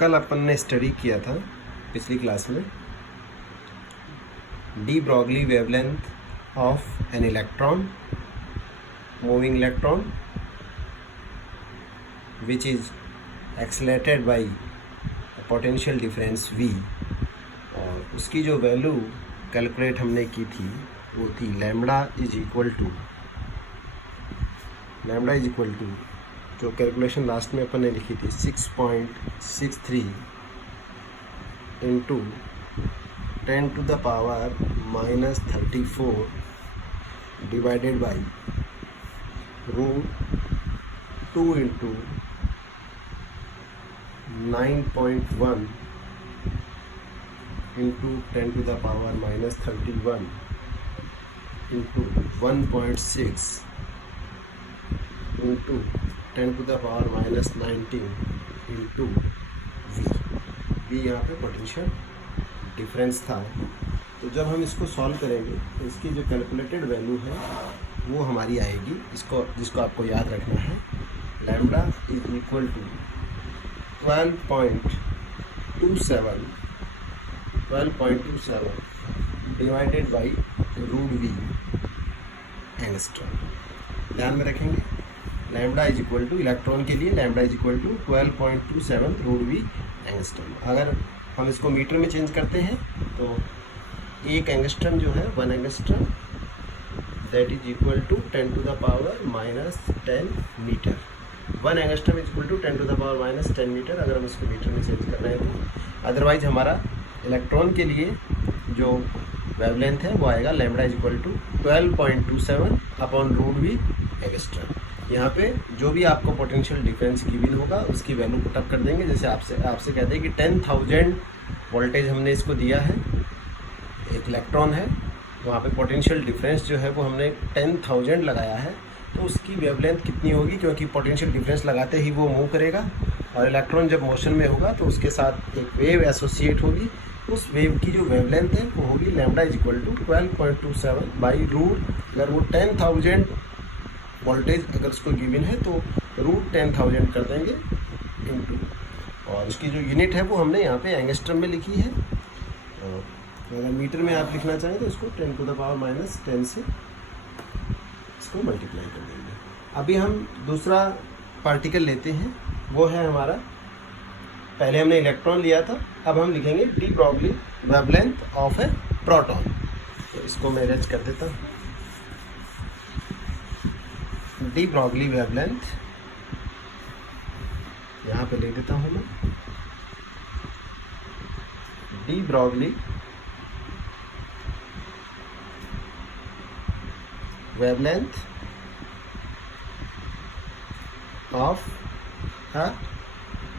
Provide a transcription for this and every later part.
कल अपन ने स्टडी किया था पिछली क्लास में D Broglie wavelength of an electron, moving electron which is accelerated bye potential difference V, और उसकी जो वैल्यू कैलकुलेट हमने की थी वो थी लैम्बडा इज इक्वल टू जो कैलकुलेशन लास्ट में अपन ने लिखी थी 6.63 into 10 to the power -34 divided by √2 into 9.1 into 10 to the power -31 into 1.6 into 10 to the power -19 into V यहाँ पे पोटेंशियल डिफरेंस था। तो जब हम इसको सॉल्व करेंगे तो इसकी जो कैलकुलेटेड वैल्यू है वो हमारी आएगी, जिसको आपको याद रखना है। Lambda is equal to 12.27 divided by √V angstrom. ध्यान में रखेंगे, lambda is equal to electron के लिए lambda is equal to 12.27 √V angstrom. अगर हम इसको मीटर में चेंज करते हैं तो एक एंगस्ट्रम जो है 1 angstrom that is equal to 10 to the power -10 metre. 1 angstrom is equal to 10 to the power -10 metre अगर हम इसको मीटर में चेंज कर रहे हैं तो। अदरवाइज हमारा इलेक्ट्रॉन के लिए जो वेवलेंथ है वो आएगा lambda is equal to 12.27 upon √V angstrom. यहाँ पे जो भी आपको पोटेंशियल डिफरेंस गिवन होगा उसकी वैल्यू पुटअप कर देंगे। जैसे आपसे कहते हैं कि 10,000 वोल्टेज हमने इसको दिया है, एक इलेक्ट्रॉन है, वहाँ पे पोटेंशियल डिफरेंस जो है वो हमने 10,000 लगाया है, तो उसकी वेवलेंथ कितनी होगी, क्योंकि पोटेंशियल डिफरेंस लगाते ही वो मूव करेगा और इलेक्ट्रॉन जब मोशन में होगा तो उसके साथ एक वेव एसोसिएट होगी। उस वेव की जो वेवलेंथ है वो होगी lambda is equal to 12.27 by root, अगर वो 10,000 वोल्टेज अगर उसको गिवन है तो √10,000 कर देंगे इंटू, और उसकी जो यूनिट है वो हमने यहाँ पे एंगस्ट्रम में लिखी है। और अगर मीटर में आप लिखना चाहें तो इसको 10 to the power -10 से इसको मल्टीप्लाई कर देंगे। अभी हम दूसरा पार्टिकल लेते हैं, वो है हमारा, पहले हमने इलेक्ट्रॉन लिया था, अब हम लिखेंगे D Broglie wavelength of A proton. तो इसको मैं अरेंज कर देता हूँ। डी ब्रॉगली वेवलेंथ यहाँ पे लिख देता हूँ मैं, D Broglie wavelength of a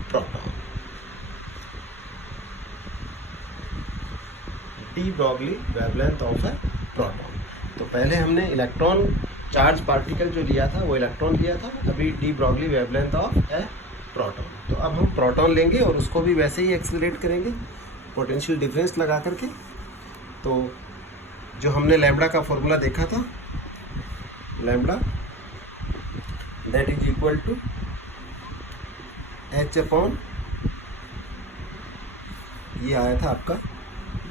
proton. D Broglie wavelength of a proton. तो पहले हमने इलेक्ट्रॉन चार्ज पार्टिकल जो लिया था वो इलेक्ट्रॉन लिया था, अभी D Broglie wavelength of A proton. तो अब हम प्रोटॉन लेंगे और उसको भी वैसे ही एक्सेलरेट करेंगे पोटेंशियल डिफरेंस लगा करके। तो जो हमने लैम्बडा का फॉर्मूला देखा था, lambda that is equal to H upon, ये आया था आपका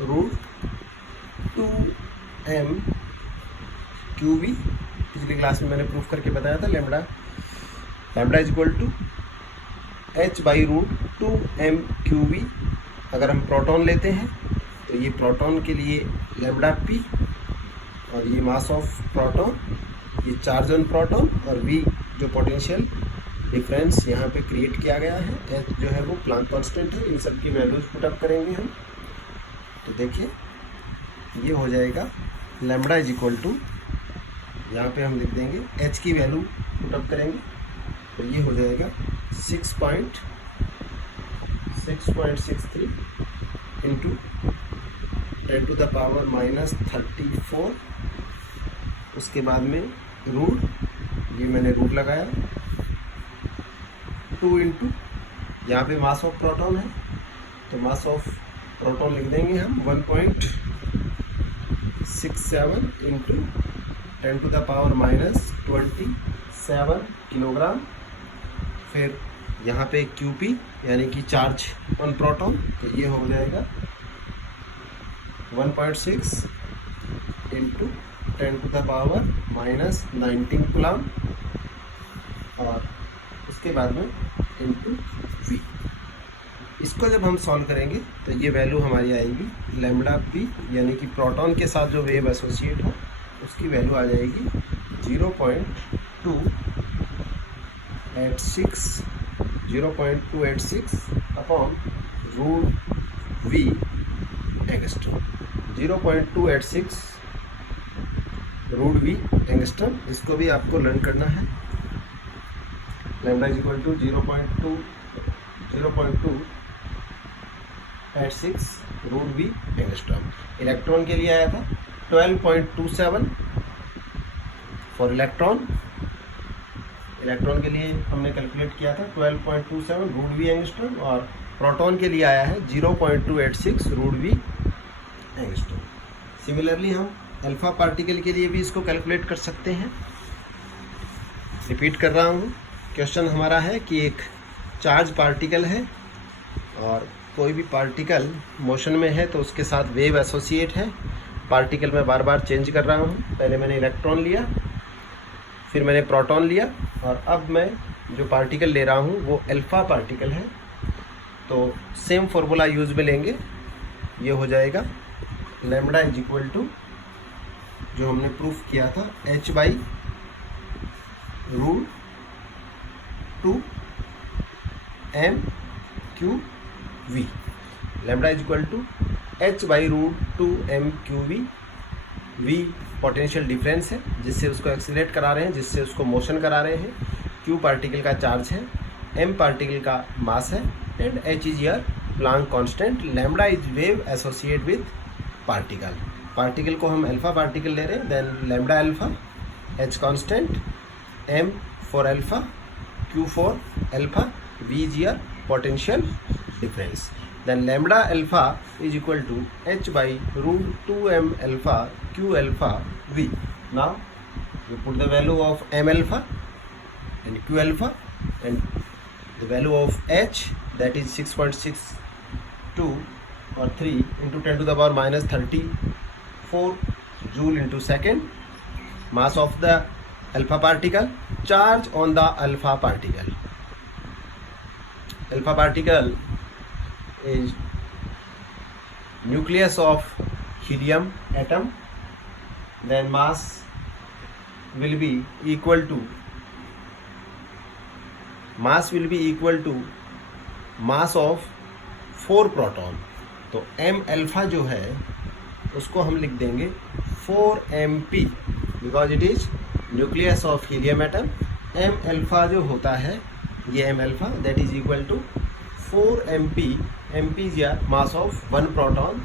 √2m/QV। पिछली क्लास में मैंने प्रूफ करके बताया था lambda is equal to H/√2m/QV। अगर हम प्रोटॉन लेते हैं तो ये प्रोटॉन के लिए लैम्बडा P, और ये मास ऑफ प्रोटॉन, ये चार्ज ऑन प्रोटॉन, और V जो पोटेंशियल डिफरेंस यहाँ पे क्रिएट किया गया है, H जो है वो प्लांक कांस्टेंट है। इन सब की वैल्यूज पुटअप करेंगे हम। तो देखिए ये हो जाएगा लैम्बडा इज इक्वल टू, यहाँ पे हम लिख देंगे H की वैल्यू पुटअप करेंगे तो ये हो जाएगा 6.63 इंटू 10 to the power -34, उसके बाद में रूट, ये मैंने रूट लगाया 2 इंटू, यहाँ पे मास ऑफ प्रोटॉन है तो मास ऑफ प्रोटॉन लिख देंगे हम 1.67 into 10 to the power -27 kilogram. फिर यहाँ पे QP यानी कि चार्ज ऑन प्रोटॉन, तो ये हो जाएगा 1.6 इंटू 10⁻⁻19 कूलम, और उसके बाद में इंटू V। इसको जब हम सॉल्व करेंगे तो ये वैल्यू हमारी आएगी लैम्बडा पी, यानी कि प्रोटॉन के साथ जो वेव एसोसिएट हो उसकी वैल्यू आ जाएगी 0.286 upon root V angstrom. 0.286 root V angstrom, इसको भी आपको लर्न करना है। Lambda is equal to 0.286 root V angstrom. Electron के लिए आया था 12.27 फॉर इलेक्ट्रॉन के लिए हमने कैलकुलेट किया था 12.27 रूट V एंगस्ट्रम, और प्रोटॉन के लिए आया है 0.286 रूट V एंगस्ट्रम। सिमिलरली हम अल्फा पार्टिकल के लिए भी इसको कैलकुलेट कर सकते हैं। रिपीट कर रहा हूँ, क्वेश्चन हमारा है कि एक चार्ज पार्टिकल है और कोई भी पार्टिकल मोशन में है तो उसके साथ वेव एसोसिएट है। पार्टिकल मैं बार बार चेंज कर रहा हूँ, पहले मैंने इलेक्ट्रॉन लिया, फिर मैंने प्रोटॉन लिया, और अब मैं जो पार्टिकल ले रहा हूँ वो अल्फा पार्टिकल है। तो सेम फॉर्मूला यूज में लेंगे, ये हो जाएगा लैम्बडा इज इक्वल टू, जो हमने प्रूफ किया था, h by root 2m⁴v। Lambda is equal to h by root 2m⁴v। v potential difference है जिससे उसको एक्सीलरेट करा रहे हैं, जिससे उसको मोशन करा रहे हैं। q पार्टिकल का चार्ज है, m पार्टिकल का मास है, and h is your Planck constant. Lambda is wave associate with particle. Particle को हम अल्फा पार्टिकल ले रहे हैं, then lambda alpha, h constant, m for alpha, q for alpha, v is your potential difference. then lambda alpha is equal to h by root 2m alpha q alpha v. Now you put the value of m alpha and q alpha and the value of h, that is 6.62 or 3 into 10 to the power minus 34 joule into second. Mass of the alpha particle, charge on the alpha particle. Alpha particle is nucleus of helium atom, then mass will be equal to mass of 4 proton. तो m alpha जो है उसको हम लिख देंगे 4mp, because it is nucleus of helium atom. m alpha जो होता है, ये m alpha, that is equal to 4mp. mp is your mass of 1 proton.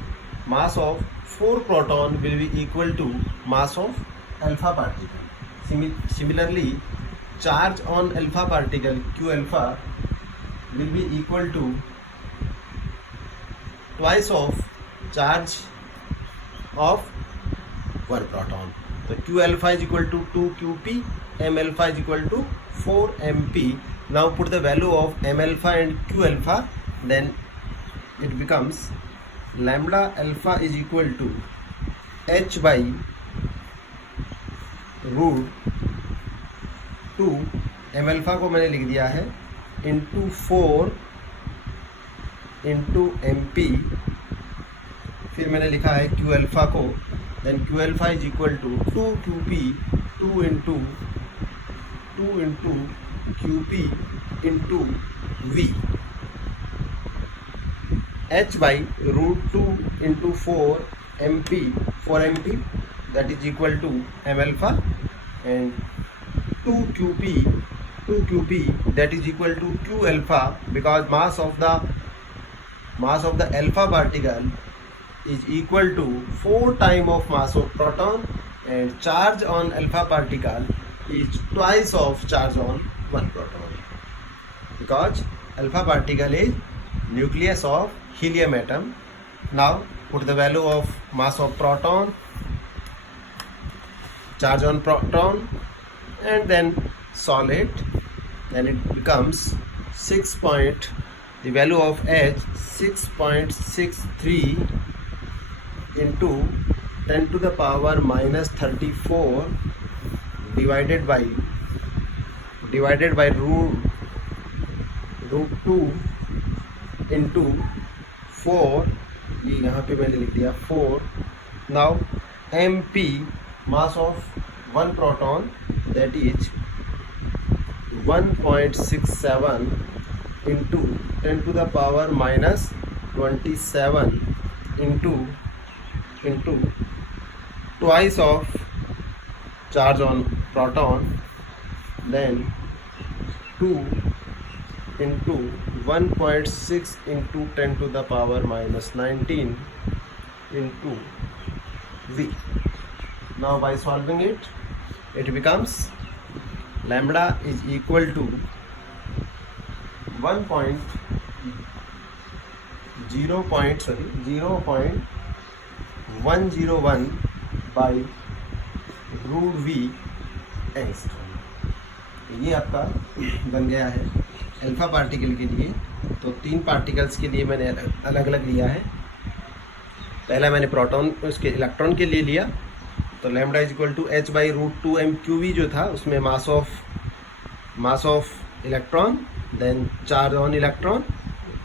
Mass of 4 proton will be equal to mass of alpha particle. Similarly, charge on alpha particle q alpha will be equal to twice of charge of 1 proton. So q alpha is equal to 2qp, m alpha is equal to 4mp. Now put the value of m alpha and q alpha, then it becomes lambda alpha is equal to h by root 2, m alpha को मैंने लिख दिया है into 4 into mp, फिर मैंने लिखा है q alpha को, then q alpha is equal to 2qp, 2 into qp into v, h by root 2 into 4mp, that is equal to m alpha, and 2qp that is equal to q alpha, because mass of the alpha particle is equal to 4 times of mass of proton, and charge on alpha particle is twice of charge on 1 proton, because alpha particle is nucleus of helium atom. Now put the value of mass of proton, charge on proton, and then solve it, then it becomes the value of H 6.63 into 10 to the power minus 34 divided by root 2 into 4, ये यहाँ पे मैंने लिख दिया 4. Now MP, mass of one proton, that is 1.67 into 10 to the power minus 27 into twice of charge on proton, then 2 into 1.6 into 10 to the power minus 19 into V. Now by solving it becomes lambda is equal to 0.101 by root V angstrom. ये आपका बन गया है alpha particle के लिए. तो 3 particles के लिए मैंने अलग अलग लिया है. पहला मैंने प्रोटॉन उसके इलेक्ट्रॉन के लिए लिया, तो lambda is equal to h by root 2 MQV जो था, उसमें mass of electron then charge on electron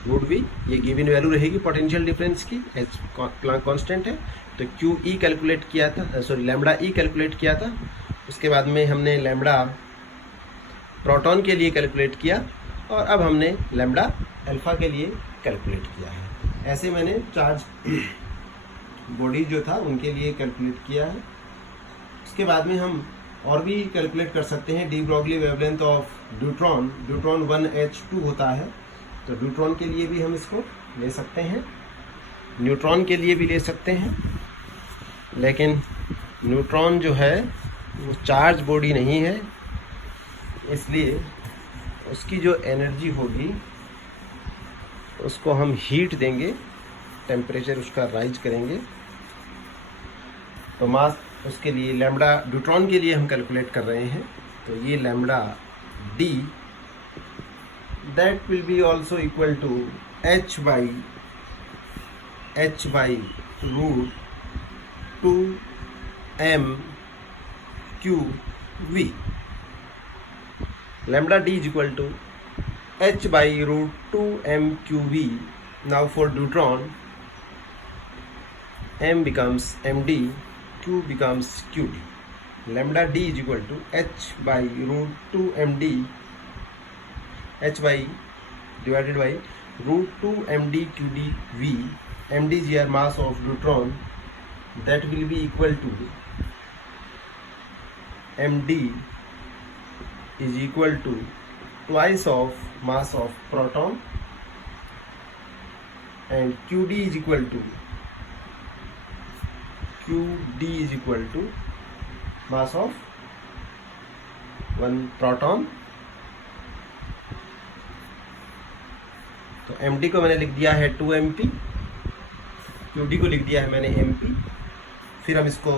root V. ये गिवन वैल्यू रहेगी पोटेंशियल डिफरेंस की. एच प्लैंक कांस्टेंट है, तो QE कैलकुलेट किया था, लैम्डा E कैलकुलेट किया था. उसके बाद में हमने लैम्डा प्रोटॉन के लिए कैलकुलेट किया, और अब हमने लैम्डा अल्फा के लिए कैलकुलेट किया है. ऐसे मैंने चार्ज बॉडी जो था उनके लिए कैलकुलेट किया है. उसके बाद में हम और भी कैलकुलेट कर सकते हैं. D Broglie wavelength of deuteron 1H2 होता है, तो ड्यूट्रॉन के लिए भी हम इसको ले सकते हैं, न्यूट्रॉन के लिए भी ले सकते हैं. लेकिन न्यूट्रॉन जो है वो चार्ज बॉडी नहीं है, इसलिए उसकी जो एनर्जी होगी उसको हम हीट देंगे, टेम्परेचर उसका राइज करेंगे. तो मास उसके लिए लैम्डा ड्यूट्रॉन के लिए हम कैलकुलेट कर रहे हैं, तो ये lambda D that will be also equal to h by root 2 MQV. Lambda D is equal to h by root 2 MQV. Now for deuteron, M becomes MD, Q becomes QD. Lambda D is equal to h by root 2 MD, h by divided by root 2 MD QD V. MD is your mass of deuteron, that will be equal to MD is equal to twice of mass of proton, and QD is equal to mass of one proton. तो MD को मैंने लिख दिया है 2 MP, QD को लिख दिया है मैंने MP. फिर हम इसको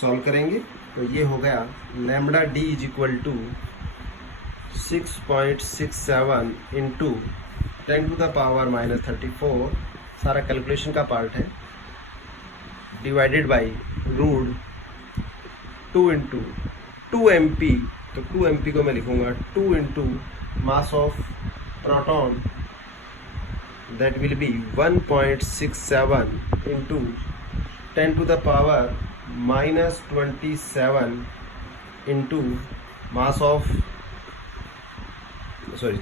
सॉल्व करेंगे, तो ये हो गया lambda D is equal to 6.67 into 10 to the power minus 34, सारा कैलकुलेशन का पार्ट है, divided by root 2 into 2 MP. तो 2 MP को मैं लिखूँगा 2 into mass of proton, that will be 1.67 into 10 to the power minus 27 into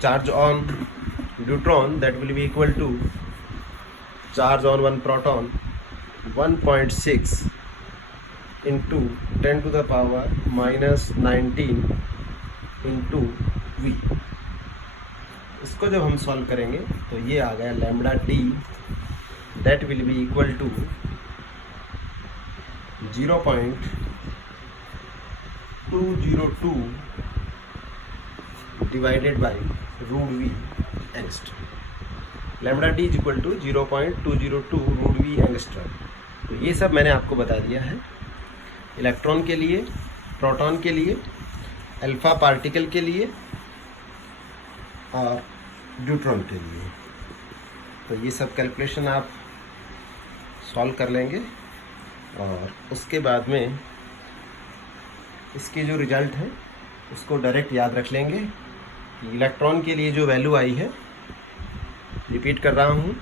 charge on deuteron, that will be equal to charge on one proton 1.6 into 10 to the power minus 19 into V. इसको जब हम solve करेंगे तो ये आ गया lambda D, that will be equal to 0.202 divided by root V angstrom. Lambda D is equal to 0.202 root V angstrom. तो ये सब मैंने आपको बता दिया है इलेक्ट्रॉन के लिए, प्रोटॉन के लिए, अल्फा पार्टिकल के लिए, और ड्यूट्रॉन के लिए। तो ये सब कैलकुलेशन आप सॉल्व कर लेंगे और उसके बाद में इसके जो रिजल्ट है उसको डायरेक्ट याद रख लेंगे कि इलेक्ट्रॉन के लिए जो वैल्यू आई है, रिपीट कर रहा हूँ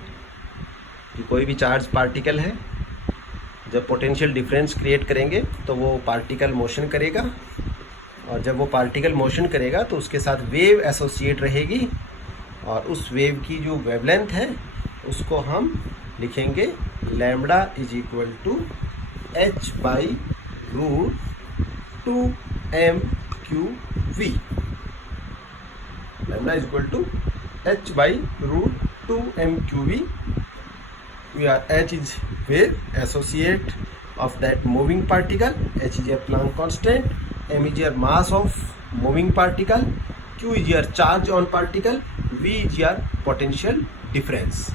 कि कोई भी चार्ज पार्टिकल है, जब पोटेंशियल डिफरेंस क्रिएट करेंगे तो वो पार्टिकल मोशन करेगा, और जब वो पार्टिकल मोशन करेगा तो उसके साथ वेव एसोसिएट रहेगी, और उस वेव की जो वेवलेंथ है उसको हम लिखेंगे lambda is equal to h by root 2m/v। Lambda is equal to h by root 2m/v, where h is wave associate of that moving particle, h is a Planck constant, m is your mass of moving particle, q is your charge on particle, v is your potential difference.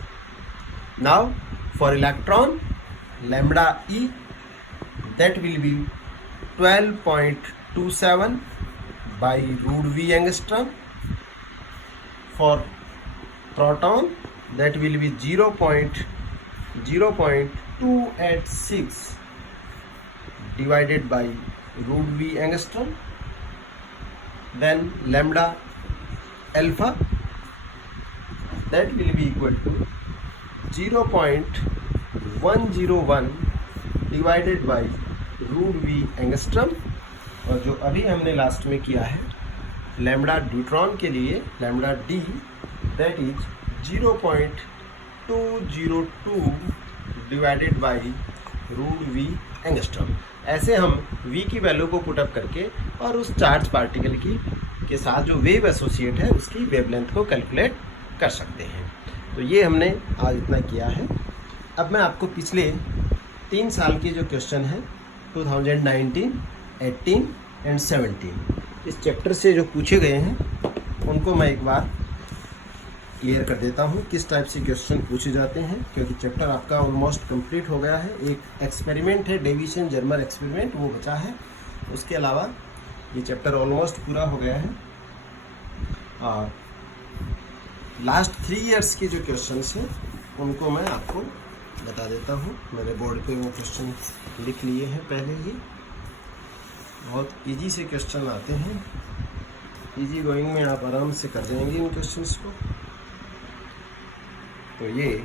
Now for electron, lambda e, that will be 12.27 by root v angstrom. For proton, that will be 0.286 divided by root v angstrom. Then lambda alpha, that will be equal to 0.101 divided by root v angstrom. और जो अभी हमने last में किया है lambda deuteron के लिए, lambda D, that is 0.202 divided by root V angstrom. ऐसे हम v की वैल्यू को पुटअप करके और उस चार्ज पार्टिकल की के साथ जो वेव एसोसिएट है उसकी वेवलेंथ को कैलकुलेट कर सकते हैं। तो ये हमने आज इतना किया है। अब मैं आपको पिछले 3 साल के जो क्वेश्चन हैं 2019, 18 एंड 17 इस चैप्टर से जो पूछे गए हैं उनको मैं एक बार क्लियर कर देता हूँ किस टाइप से क्वेश्चन पूछे जाते हैं, क्योंकि चैप्टर आपका ऑलमोस्ट कंप्लीट हो गया है। एक एक्सपेरिमेंट है, डेविएशन जर्मर एक्सपेरिमेंट, वो बचा है। उसके अलावा ये चैप्टर ऑलमोस्ट पूरा हो गया है। और लास्ट 3 इयर्स के जो क्वेश्चंस हैं उनको मैं आपको बता देता हूँ। मैंने बोर्ड पे वो क्वेश्चन लिख लिए हैं पहले ही। बहुत इजी से क्वेश्चन आते हैं, इजी गोइंग में आप आराम से कर जाएंगे इन क्वेश्चंस को। तो ये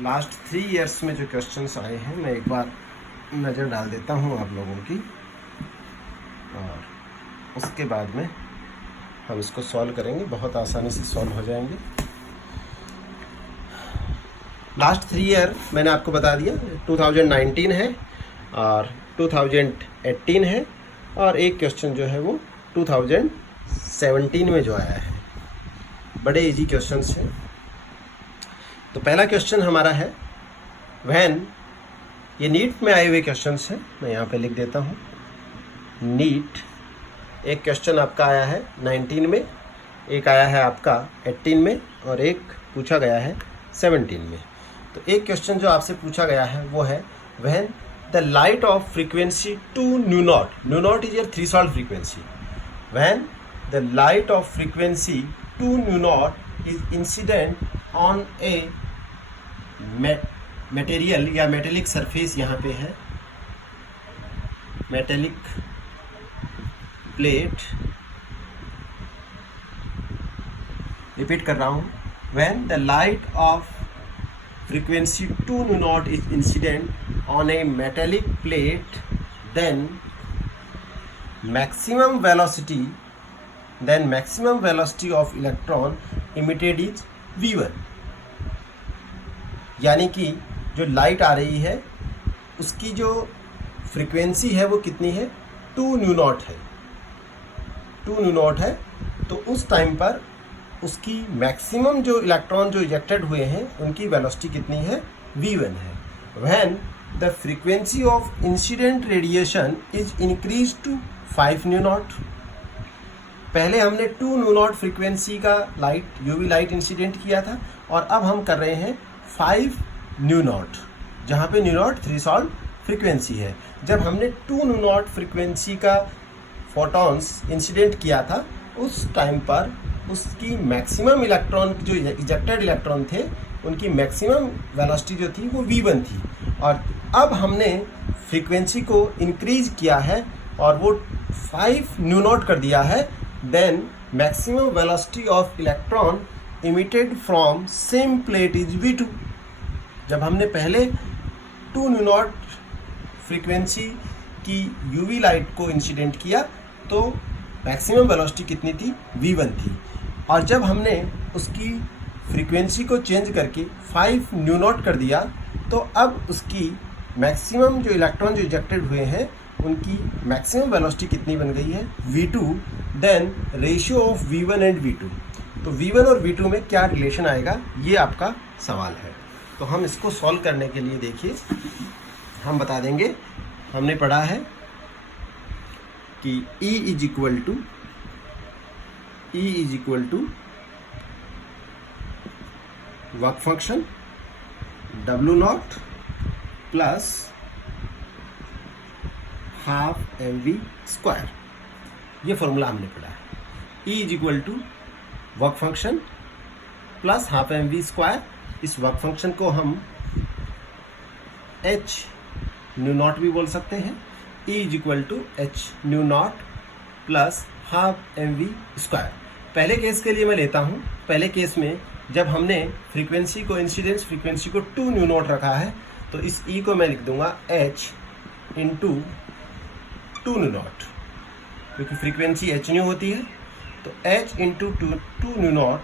लास्ट 3 इयर्स में जो क्वेश्चंस आए हैं मैं एक बार नज़र डाल देता हूँ आप लोगों की, और उसके बाद में हम इसको सॉल्व करेंगे। बहुत आसानी से सॉल्व हो जाएंगे। लास्ट 3 ईयर मैंने आपको बता दिया, 2019 है और 2018 है, और एक क्वेश्चन जो है वो 2017 में जो आया है। बड़े इजी क्वेश्चंस हैं। तो पहला क्वेश्चन हमारा है व्हेन, ये नीट में आए हुए क्वेश्चंस हैं, मैं यहाँ पे लिख देता हूँ। नीट एक क्वेश्चन आपका आया है 19 में, एक आया है आपका 18 में, और एक पूछा गया है 17 में। तो एक क्वेश्चन जो आपसे पूछा गया है वो है when the light of frequency 2 nu not, new naught is your threshold frequency, when the light of frequency 2 nu naught is incident on a material या मेटेलिक सरफेस, यहाँ पे है मेटेलिक प्लेट। रिपीट कर रहा हूँ, when the light of frequency 2 nu naught is incident on a metallic plate, then maximum velocity of electron emitted is v1। यानी कि जो लाइट आ रही है उसकी जो फ्रीक्वेंसी है वो कितनी है, 2 न्यू नॉट है, 2 न्यू नॉट है। तो उस टाइम पर उसकी मैक्सिमम जो इलेक्ट्रॉन जो इजेक्टेड हुए हैं उनकी वेलोसिटी कितनी है, v1 है। When the frequency of incident radiation is increase to 5 nu naught. पहले हमने 2 न्यू नॉट फ्रीक्वेंसी का लाइट, यूवी लाइट इंसिडेंट किया था, और अब हम कर रहे हैं 5 न्यू नॉट, जहाँ पे न्यू नॉट थ्रेशोल्ड फ्रीक्वेंसी है। जब हमने 2 न्यू नॉट फ्रीक्वेंसी का फोटॉन्स इंसिडेंट किया था उस टाइम पर उसकी मैक्सिमम इलेक्ट्रॉन जो इजेक्टेड इलेक्ट्रॉन थे उनकी मैक्सिमम वेलोसिटी जो थी वो v1 थी। और अब हमने फ्रीक्वेंसी को इंक्रीज किया है और वो 5 न्यू नॉट कर दिया है, then maximum velocity of electron emitted from same plate is v2। जब हमने पहले 2 न्यू नॉट फ्रीक्वेंसी की यूवी लाइट को इंसिडेंट किया तो मैक्सिमम वेलोसिटी कितनी थी, v1 थी। और जब हमने उसकी फ्रीक्वेंसी को चेंज करके 5 न्यू नॉट कर दिया तो अब उसकी मैक्सिमम जो इलेक्ट्रॉन जो इजेक्टेड हुए हैं उनकी मैक्सिमम वेलोसिटी कितनी बन गई है, v2। Then ratio of v1 and v2। तो v1 और v2 में क्या रिलेशन आएगा, ये आपका सवाल है। तो हम इसको सॉल्व करने के लिए देखिए हम बता देंगे। हमने पढ़ा है कि E is equal to work function W naught plus half mv square, ये फॉर्मूला हमने पढ़ा है। E is equal to work function plus half mv square. इस वर्क फंक्शन को हम h न्यू नॉट भी बोल सकते हैं। E is equal to h nu naught plus half mv square. पहले केस के लिए मैं लेता हूँ। पहले केस में जब हमने फ्रीक्वेंसी को इंसिडेंस फ्रीक्वेंसी को 2 न्यू नॉट रखा है तो इस E को मैं लिख दूंगा h इंटू 2 न्यू नॉट, क्योंकि फ्रीक्वेंसी h न्यू होती है। तो h इंटू 2 न्यू नॉट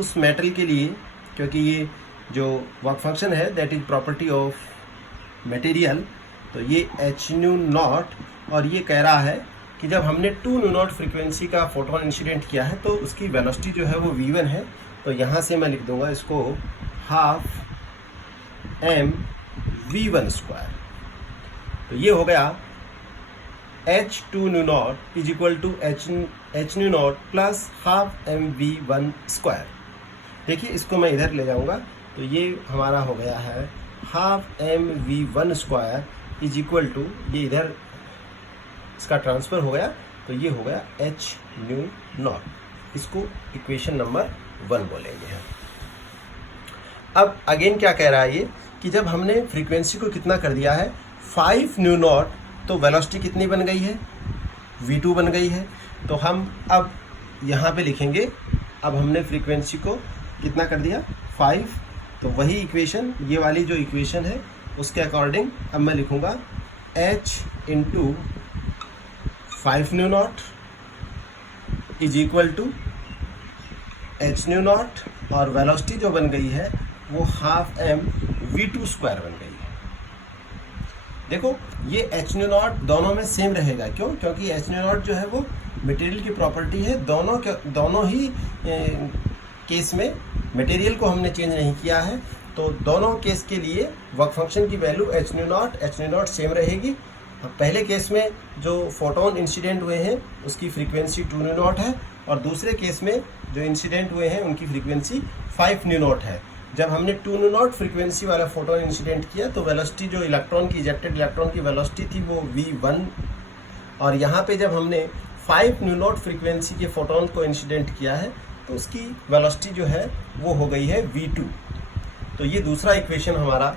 उस मेटल के लिए, क्योंकि ये जो वर्क फंक्शन है that is property of material, तो ये h न्यू नॉट। और ये कह रहा है कि जब हमने 2 न्यू नॉट फ्रीक्वेंसी का फोटोन इंसिडेंट किया है तो उसकी वेलोसिटी जो है वो v1 है। तो यहाँ से मैं लिख दूंगा इसको हाफ m v1 स्क्वायर। तो ये हो गया h2 nu naught is equal to h nu naught plus half m v1 square. देखिए इसको मैं इधर ले जाऊंगा तो ये हमारा हो गया है half m v1 square is equal to, ये इधर इसका ट्रांसफर हो गया तो ये हो गया h न्यू नॉट। इसको इक्वेशन नंबर 1 बोलेंगे हम। अब अगेन क्या कह रहा है ये कि जब हमने फ्रीक्वेंसी को कितना कर दिया है 5 न्यू नॉट, तो वेलोसिटी कितनी बन गई है, v2 बन गई है। तो हम अब यहाँ पे लिखेंगे, अब हमने फ्रीक्वेंसी को कितना कर दिया 5, तो वही इक्वेशन, ये वाली जो इक्वेशन है उसके अकॉर्डिंग अब मैं लिखूँगा h into 5 nu naught is equal to h nu naught, और वेलोसिटी जो बन गई है वो हाफ m v2 स्क्वायर बन गई है। देखो ये h न्यू नॉट दोनों में सेम रहेगा, क्यों, क्योंकि h न्यू नॉट जो है वो मटेरियल की प्रॉपर्टी है। दोनों ही केस में मटेरियल को हमने चेंज नहीं किया है, तो दोनों केस के लिए वर्क फंक्शन की value h nu not same रहेगी। पहले केस में जो फोटोन इंसिडेंट हुए हैं उसकी फ्रीक्वेंसी 2 न्यू नॉट है, और दूसरे केस में जो इंसिडेंट हुए हैं उनकी फ्रीक्वेंसी 5 न्यू नॉट है। जब हमने 2 न्यू नॉट फ्रीक्वेंसी वाला फोटोन इंसिडेंट किया तो वेलोसिटी जो इलेक्ट्रॉन की इजेक्टेड इलेक्ट्रॉन की वेलोसिटी थी वो v1, और यहाँ पे जब हमने 5 न्यू नॉट फ्रीक्वेंसी के फोटोन को इंसिडेंट किया है तो उसकी वेलोसिटी जो है वो हो गई है v2। तो ये दूसरा इक्वेशन हमारा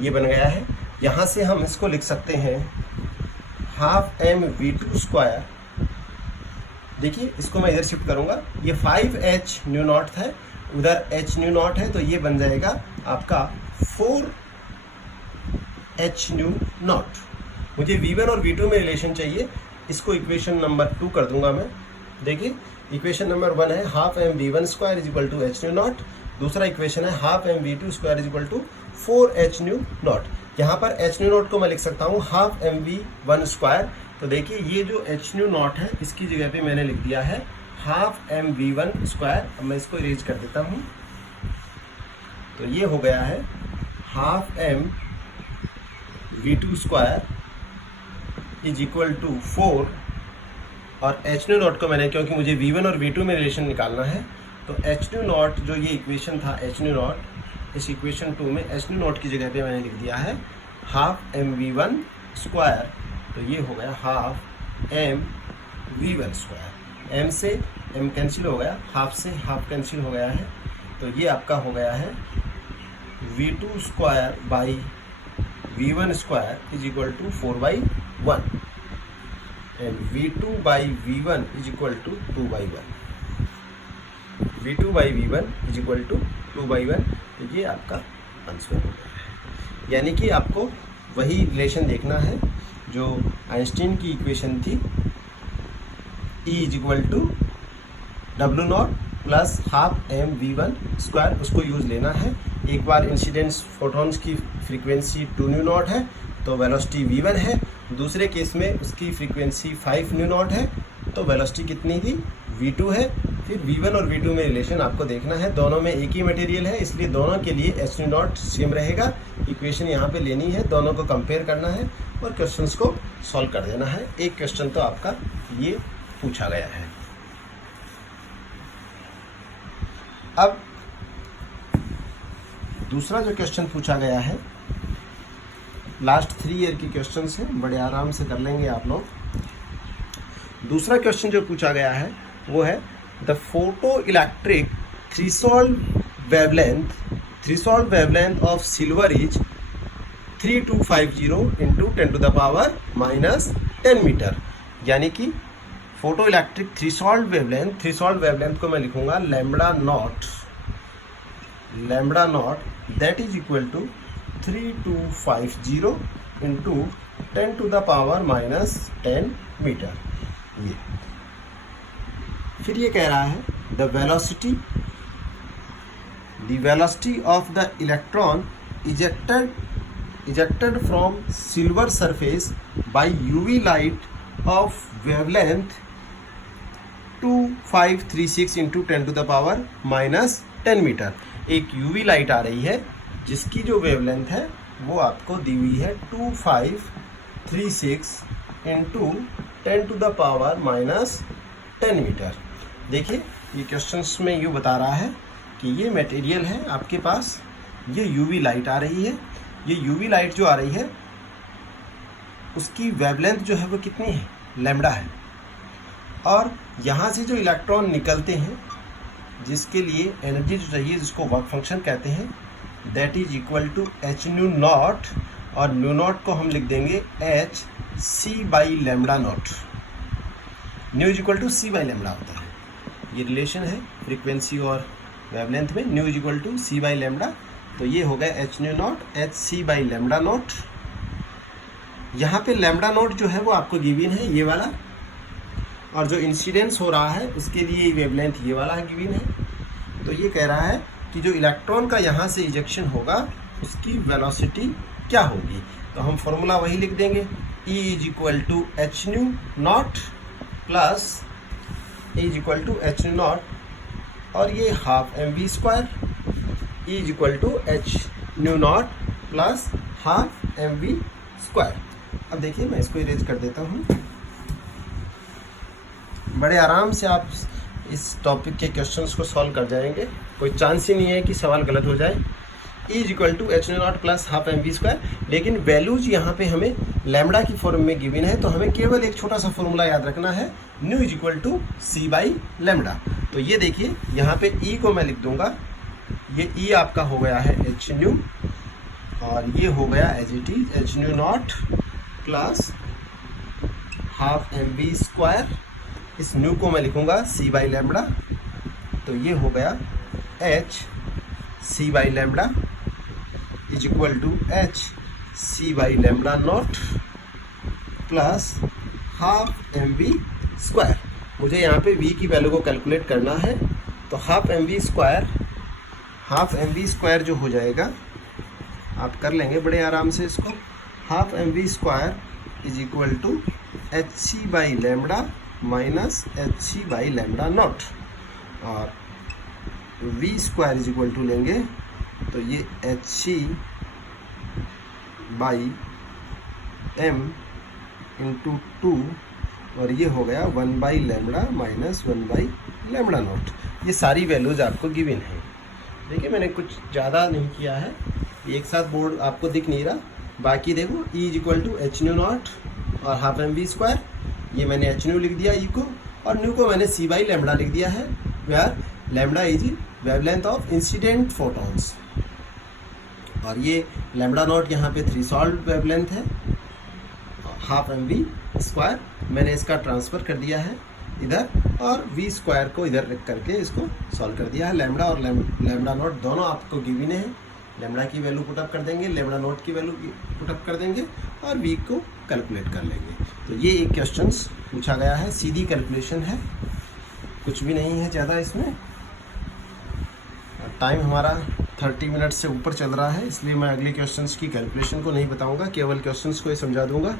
ये बन गया है। यहाँ से हम इसको लिख सकते हैं हाफ m v2 स्क्वायर। देखिए इसको मैं इधर शिफ्ट करूँगा, ये 5h न्यू नॉट है, उधर h न्यू नॉट है, तो ये बन जाएगा आपका 4h न्यू नॉट। मुझे v1 और v2 में रिलेशन चाहिए, इसको इक्वेशन नंबर 2 कर दूंगा मैं। देखिए इक्वेशन नंबर 1 है half m v1 square is equal to h nu naught, दूसरा इक्वेशन है half m v2 square is equal to 4h nu naught. यहाँ पर h न्यू नॉट को मैं लिख सकता हूँ हाफ m v1 स्क्वायर। तो देखिए ये जो h न्यू नॉट है इसकी जगह पे मैंने लिख दिया है हाफ m v1 स्क्वायर। अब मैं इसको इरेज कर देता हूँ, तो ये हो गया है half m v2 square is equal to 4, और h न्यू नॉट को मैंने, क्योंकि मुझे v1 और v2 में रिलेशन निकालना है, तो h न्यू नॉट जो ये इक्वेशन था h न्यू नॉट, इस इक्वेशन 2 में h न्यू नॉट की जगह पे मैंने लिख दिया है हाफ m v1 स्क्वायर। तो ये हो गया half m v1 square. m से m कैंसिल हो गया, हाफ से हाफ कैंसिल हो गया है, तो ये आपका हो गया है v2 square by v1 square is equal to 4/1 and v2 by v1 is equal to 2/1, v2 by v1 is equal to 2/1। तो ये आपका आंसर हो गया है। यानी कि आपको वही रिलेशन देखना है जो आइंस्टीन की इक्वेशन थी, E is equal to W0 plus half mv1 square, उसको यूज़ लेना है। एक बार इंसिडेंस फोटॉन्स की फ्रीक्वेंसी 2μ0 है तो वेलोसिटी v1 है, दूसरे केस में उसकी फ्रीक्वेंसी 5μ0 है तो वेलोसिटी कितनी थी, v2 है। फिर v1 और v2 में रिलेशन आपको देखना है, दोनों में एक ही मटेरियल है इसलिए दोनों के लिए h0 सेम रहेगा। इक्वेशन यहाँ पे लेनी है, दोनों को कंपेयर करना है और क्वेश्चंस को सॉल्व कर देना है। एक क्वेश्चन तो आपका ये पूछा गया है। अब दूसरा जो क्वेश्चन पूछा गया है, लास्ट 3 ईयर की क्वेश्चंस हैं, बड़े आराम से कर लेंगे आप लोग। दूसरा क्वेश्चन जो पूछा गया है वो है the photo electric threshold wavelength of silver is 3250 into 10⁻⁻10 metre. यानी कि फोटो इलेक्ट्रिक थ्रेशोल्ड वेवलेंथ को मैं लिखूंगा lambda naught that is equal to 3250 into 10⁻⁻10 metre. ये फिर ये कह रहा है the velocity of the electron ejected from silver surface by UV light of wavelength 2536 into 10⁻⁻10 metre. एक UV लाइट आ रही है जिसकी जो वेवलेंथ है वो आपको दी हुई है 2536 इंटू 10⁻⁻10 मीटर। देखिए ये क्वेश्चंस में यूँ बता रहा है कि ये मटेरियल है आपके पास, ये UV लाइट आ रही है, ये UV लाइट जो आ रही है उसकी वेवलेंथ जो है वो कितनी है, लैम्बडा है। और यहाँ से जो इलेक्ट्रॉन निकलते हैं जिसके लिए एनर्जी जो चाहिए जिसको वर्क फंक्शन कहते हैं that is equal to h0 और μ0 को हम लिख देंगे hc/λ0। New is equal to c/λ होता है, ये रिलेशन है फ्रीक्वेंसी और वेवलेंथ में, new is equal to c/λ। तो ये हो गया h0 hc/λ0। यहाँ पे λ0 जो है वो आपको गिवन है ये वाला, और जो इंसिडेंस हो रहा है उसके लिए वेवलेंथ ये वाला है गिवन है। तो ये कह रहा है कि जो इलेक्ट्रॉन का यहाँ से इजेक्शन होगा उसकी वेलोसिटी क्या होगी। तो हम फॉर्मूला वही लिख देंगे, E is equal to h0 plus E is equal to h0 और ये half mv square, E is equal to h0 plus half mv square. अब देखिए मैं इसको इरेज कर देता हूँ, बड़े आराम से आप इस टॉपिक के क्वेश्चंस को सॉल्व कर जाएंगे, कोई चांस ही नहीं है कि सवाल गलत हो जाए। E is equal to h0 plus half mv square, लेकिन वैल्यूज यहाँ पे हमें लैम्बडा की फॉर्म में गिवन है तो हमें केवल एक छोटा सा फॉर्मूला याद रखना है, new is equal to c/λ। तो ये देखिए यहाँ पे E को मैं लिख दूंगा, ये E आपका हो गया है h और ये हो गया as it is h0 plus half mv square. इस न्यू को मैं लिखूंगा c/λ, तो ये हो गया hc/λ is equal to hc/λ0 plus half mv square. मुझे यहाँ पे v की वैल्यू को कैलकुलेट करना है, तो हाफ mv स्क्वायर जो हो जाएगा आप कर लेंगे बड़े आराम से इसको। Half mv square is equal to hc/λ minus hc/λ0 और v square is equal to लेंगे तो ये hc/m इंटू 2 और ये हो गया 1/λ माइनस 1/λ0। ये सारी वैल्यूज आपको गिवन है। देखिए मैंने कुछ ज़्यादा नहीं किया है, एक साथ बोर्ड आपको दिख नहीं रहा। बाकी देखो E is equal to h0 और हाफ mv स्क्वायर, ये मैंने h0 लिख दिया E को, और न्यू को मैंने c बाई लैम्बडा लिख दिया है, where lambda is wavelength of incident photons. और ये लैम्बडा नॉट यहाँ पे थ्रेशोल्ड वेवलेंथ है, हाफ mv²। मैंने इसका ट्रांसफ़र कर दिया है इधर और v² को इधर रख करके इसको सॉल्व कर दिया है। लैम्बडा और लैम्बडा नॉट दोनों आपको गिवन है। लैम्बडा की वैल्यू पुटअप कर देंगे, लैम्बडा नॉट की वैल्यू पुटअप कर देंगे और v को कैलकुलेट कर लेंगे। तो ये एक क्वेश्चन पूछा गया है, सीधी कैलकुलेशन है, कुछ भी नहीं है ज़्यादा इसमें। टाइम हमारा 30 मिनट से ऊपर चल रहा है, इसलिए मैं अगले क्वेश्चंस की कैलकुलेशन को नहीं बताऊंगा, केवल क्वेश्चंस को ही समझा दूंगा।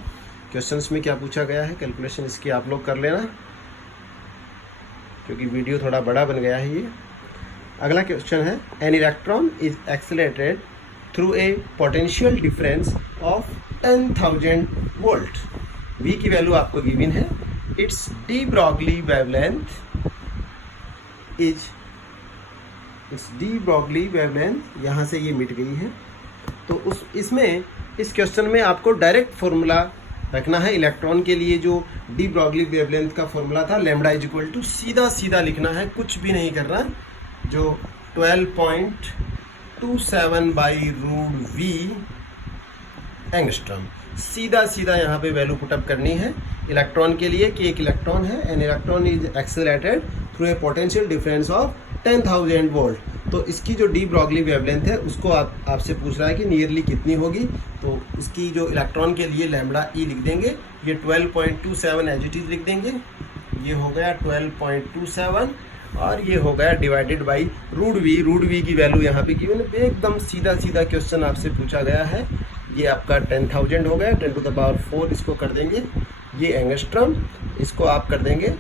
क्वेश्चंस में क्या पूछा गया है, कैलकुलेशन इसकी आप लोग कर लेना, क्योंकि वीडियो थोड़ा बड़ा बन गया है ये। अगला क्वेश्चन है, an electron is accelerated through a potential difference of 10,000 volt. V की वैल्यू आपको गिवन है, it's de Broglie wavelength is, it's de Broglie wavelength, यहाँ से ये मिट गई है। तो इसमें इस क्वेश्चन में आपको डायरेक्ट फॉर्मूला रखना है। इलेक्ट्रॉन के लिए जो डी ब्रॉगली वेवलेंथ का फॉर्मूला था, लैम्बडा इज इक्वल टू, सीधा सीधा लिखना है, कुछ भी नहीं करना, जो 12.27 बाई रूट वी एंगस्ट्रॉम। सीधा सीधा यहाँ पे वैल्यू पुटअप करनी है इलेक्ट्रॉन के लिए कि एक इलेक्ट्रॉन है, an electron is accelerated through a potential difference of 10,000 volt. तो इसकी जो डी ब्रॉगली वेवलेंथ है उसको आपसे पूछ रहा है कि नियरली कितनी होगी। तो इसकी जो इलेक्ट्रॉन के लिए लैम्बडा ई लिख देंगे, ये 12.27 एज इट इज लिख देंगे, ये हो गया 12.27 और ये हो गया divided by root V. Root V की वैल्यू यहाँ पे गिवन है, एकदम सीधा सीधा क्वेश्चन आपसे पूछा गया है। ये आपका 10,000 हो गया, 10 टू द पावर 4 इसको कर देंगे, ये एंगस्ट्रॉम, इसको आप कर देंगे,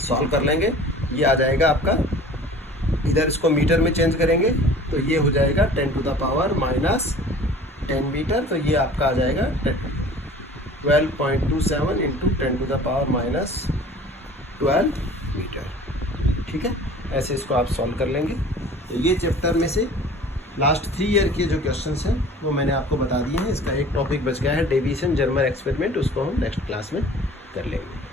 सॉल्व कर लेंगे, ये आ जाएगा आपका, इधर इसको मीटर में चेंज करेंगे तो ये हो जाएगा 10 टू द पावर -10 मीटर। तो ये आपका आ जाएगा 12.27 into 10 to the power -12 metre. ठीक है, ऐसे इसको आप सॉल्व कर लेंगे। तो ये चैप्टर में से लास्ट 3 ईयर के जो क्वेश्चंस हैं वो मैंने आपको बता दिए हैं। इसका एक टॉपिक बच गया है, डेविएशन जर्मर एक्सपेरिमेंट, उसको हम नेक्स्ट क्लास में कर लेंगे।